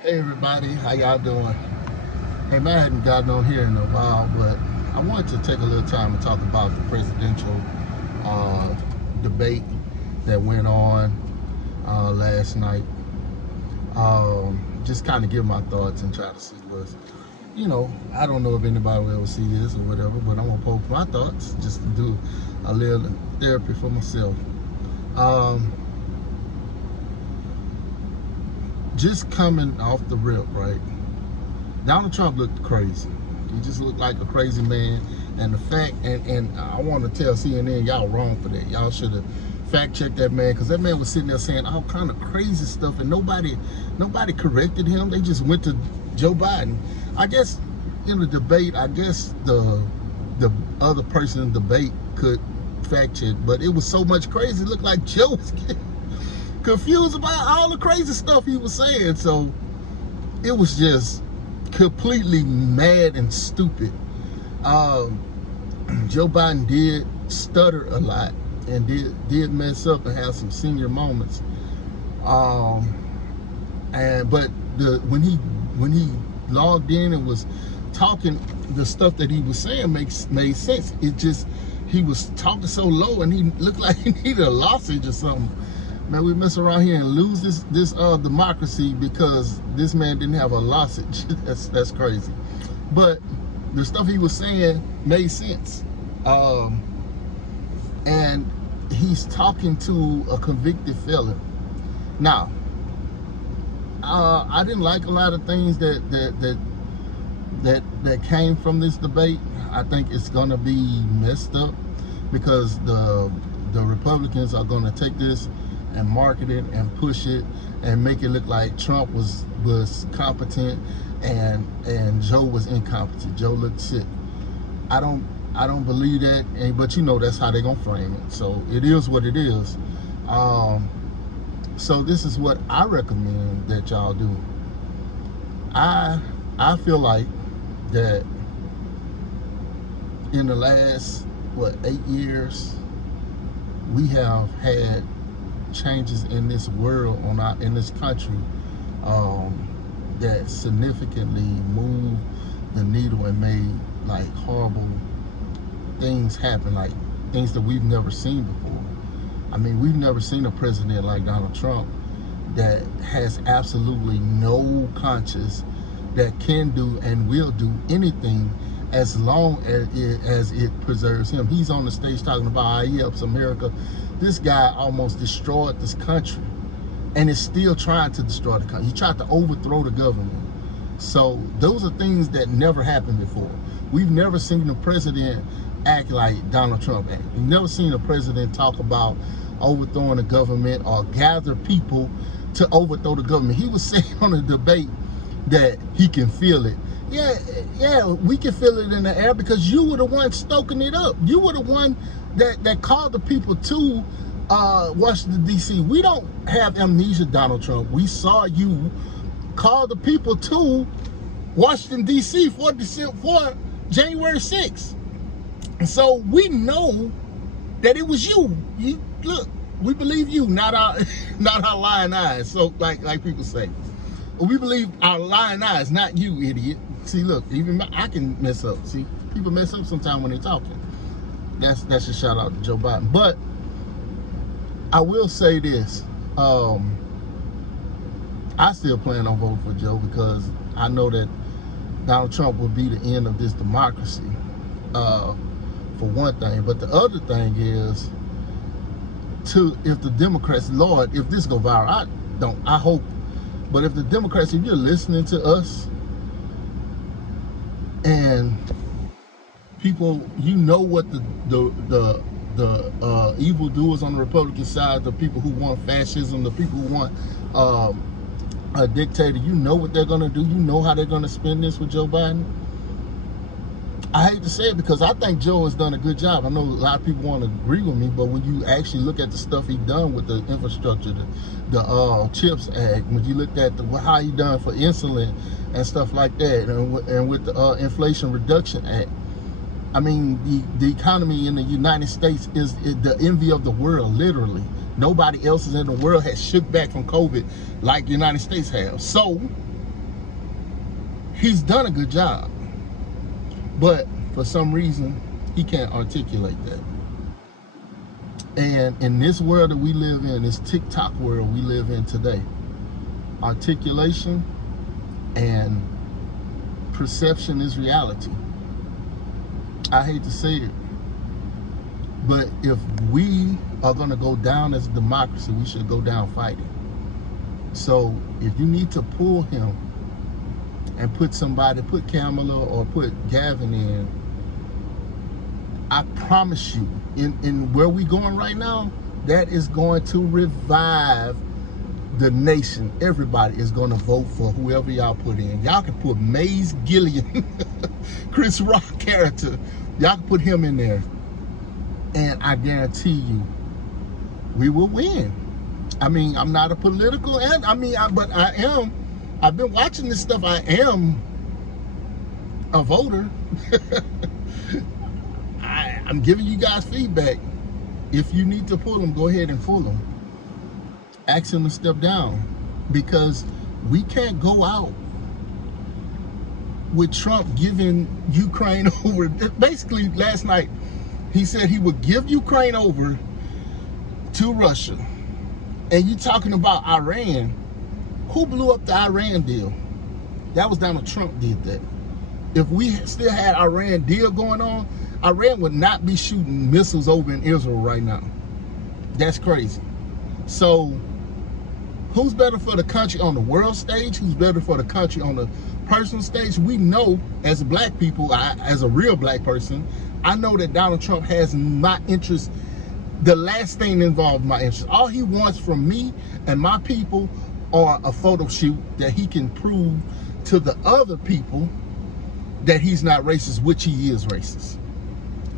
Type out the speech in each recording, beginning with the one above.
Hey everybody, how y'all doing? Hey man, I hadn't gotten on here in a while, but I wanted to take a little time and talk about the presidential uh, debate that went on last night. Just kind of give my thoughts and try to see what's, I don't know if anybody will ever see this or whatever, but I'm gonna post my thoughts just to do a little therapy for myself. Um, just coming off the rip, right? Donald Trump looked crazy. He just looked like a crazy man. And the fact, and I want to tell CNN, y'all wrong for that. Y'all should have fact checked that man, because that man was sitting there saying all kind of crazy stuff, and nobody corrected him. They just went to Joe Biden. I guess in the debate, I guess the other person in the debate could fact check, but it was so much crazy. It looked like Joe was getting confused about all the crazy stuff he was saying. So it was just completely mad and stupid. Joe Biden did stutter a lot and did mess up and have some senior moments. But when he logged in and was talking, the stuff that he was saying made sense. It just, he was talking so low and he looked like he needed a lozenge or something. Man, we mess around here and lose this democracy because this man didn't have a lozenge. That's crazy. But the stuff he was saying made sense. And he's talking to a convicted felon. Now, I didn't like a lot of things that came from this debate. I think it's gonna be messed up because the Republicans are gonna take this and market it and push it and make it look like Trump was competent and Joe was incompetent. Joe looked sick. I don't believe that, but that's how they're gonna frame it. So it is what it is. So this is what I recommend that y'all do. I feel like that in the last 8 years we have had changes in this world, in this country, that significantly moved the needle and made like horrible things happen, like things that we've never seen before. I mean, we've never seen a president like Donald Trump that has absolutely no conscience, that can do and will do anything as long as it preserves him. He's on the stage talking about how he helps America. This guy almost destroyed this country and is still trying to destroy the country. He tried to overthrow the government. So those are things that never happened before. We've never seen a president act like Donald Trump act. We've never seen a president talk about overthrowing the government or gather people to overthrow the government. He was saying on the debate that he can feel it. Yeah, we can feel it in the air because you were the one stoking it up. You were the one that called the people to Washington, D.C. We don't have amnesia, Donald Trump. We saw you call the people to Washington, D.C. for January 6th. And so we know that it was you. Look, we believe you, not our lying eyes. So like people say, we believe our lying eyes, not you, idiot. See, look, even I can mess up. See, people mess up sometimes when they're talking. That's a shout out to Joe Biden. But I will say this: I still plan on voting for Joe because I know that Donald Trump will be the end of this democracy, for one thing. But the other thing is, if the Democrats, Lord, if this go viral, I hope. But if the Democrats, if you're listening to us and people, what the evildoers on the Republican side, the people who want fascism, the people who want a dictator, what they're gonna do. You know how they're gonna spend this with Joe Biden. I hate to say it because I think Joe has done a good job. I know a lot of people want to agree with me, but when you actually look at the stuff he done with the infrastructure, the CHIPS Act, when you look at how he done for insulin and stuff like that, and with the Inflation Reduction Act, I mean, the economy in the United States is the envy of the world, literally. Nobody else in the world has shook back from COVID like the United States have. So He's done a good job, but for some reason, he can't articulate that. And in this world that we live in, this TikTok world we live in today, articulation and perception is reality. I hate to say it, but if we are going to go down as a democracy, we should go down fighting. So if you need to pull him and put Kamala or put Gavin in, I promise you, in where we going right now, that is going to revive the nation. Everybody is going to vote for whoever y'all put in. Y'all can put Mace Gillian, Chris Rock character, y'all can put him in there, and I guarantee you, we will win. I mean, I'm not a political, and but I am. I've been watching this stuff. I am a voter. I'm giving you guys feedback. If you need to pull them, go ahead and pull them. Ask them to step down, because we can't go out with Trump giving Ukraine over. Basically, last night, he said he would give Ukraine over to Russia. And you talking about Iran. Who blew up the Iran deal? That was Donald Trump did that. If we still had Iran deal going on, Iran would not be shooting missiles over in Israel right now. That's crazy. So who's better for the country on the world stage? Who's better for the country on the personal stage? We know, as black people, as a real black person, I know that Donald Trump has my interest. The last thing involved my interest. All he wants from me and my people are a photo shoot that he can prove to the other people that he's not racist, which he is racist.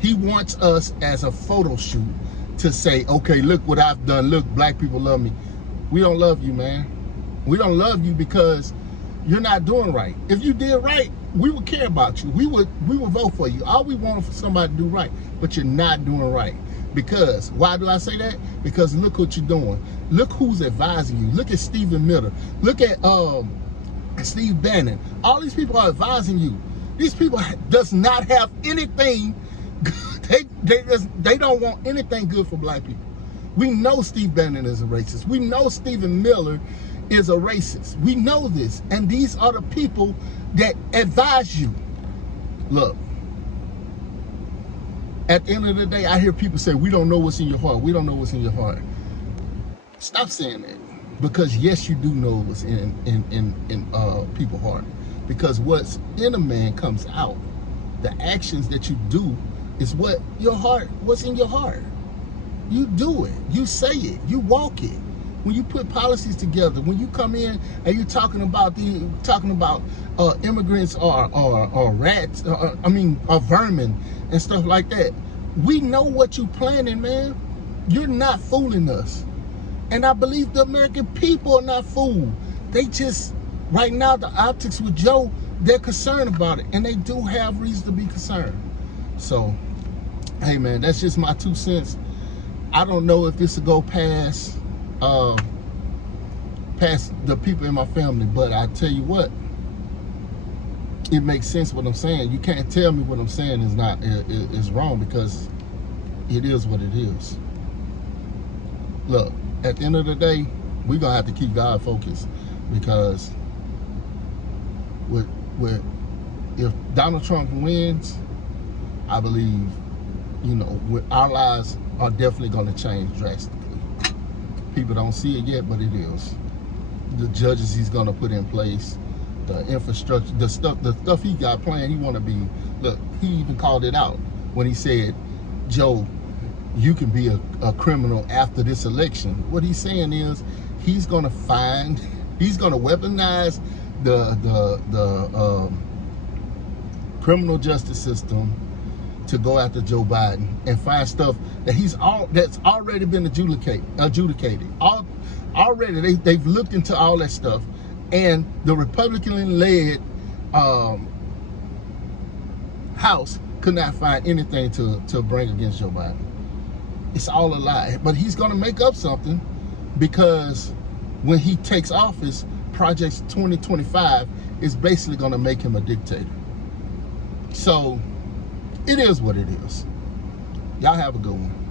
He wants us as a photo shoot to say, okay, look what I've done. Look, black people love me. We don't love you, man. We don't love you because you're not doing right. If you did right, we would care about you. We would vote for you. All we want is for somebody to do right, but you're not doing right. Because, why do I say that? Because look what you're doing. Look who's advising you. Look at Stephen Miller. Look at Steve Bannon. All these people are advising you. These people does not have anything good. They don't want anything good for black people. We know Steve Bannon is a racist. We know Stephen Miller is a racist. We know this. And these are the people that advise you. Look, at the end of the day, I hear people say, we don't know what's in your heart. We don't know what's in your heart. Stop saying that. Because yes, you do know what's in people's heart. Because what's in a man comes out. The actions that you do is what's in your heart. You do it. You say it. You walk it. When you put policies together, when you come in and you're talking about immigrants or rats, or vermin and stuff like that, we know what you're planning, man. You're not fooling us. And I believe the American people are not fooled. They just, right now, the optics with Joe, they're concerned about it. And they do have reason to be concerned. So, hey, man, that's just my 2 cents. I don't know if this will go past the people in my family, but I tell you what, it makes sense what I'm saying. You can't tell me what I'm saying is wrong, because it is what it is. Look, at the end of the day, we're gonna have to keep God focused, because if Donald Trump wins, I believe, our lives are definitely going to change drastically. People don't see it yet, but it is. The judges he's going to put in place, the infrastructure, the stuff he got planned. He want to be. Look, he even called it out when he said, "Joe, you can be a criminal after this election." What he's saying is, he's going to weaponize the criminal justice system to go after Joe Biden and find stuff that that's already been adjudicated. Already they've looked into all that stuff, and the Republican-led House could not find anything to bring against Joe Biden. It's all a lie. But he's going to make up something, because when he takes office, Project 2025 is basically going to make him a dictator. So it is what it is. Y'all have a good one.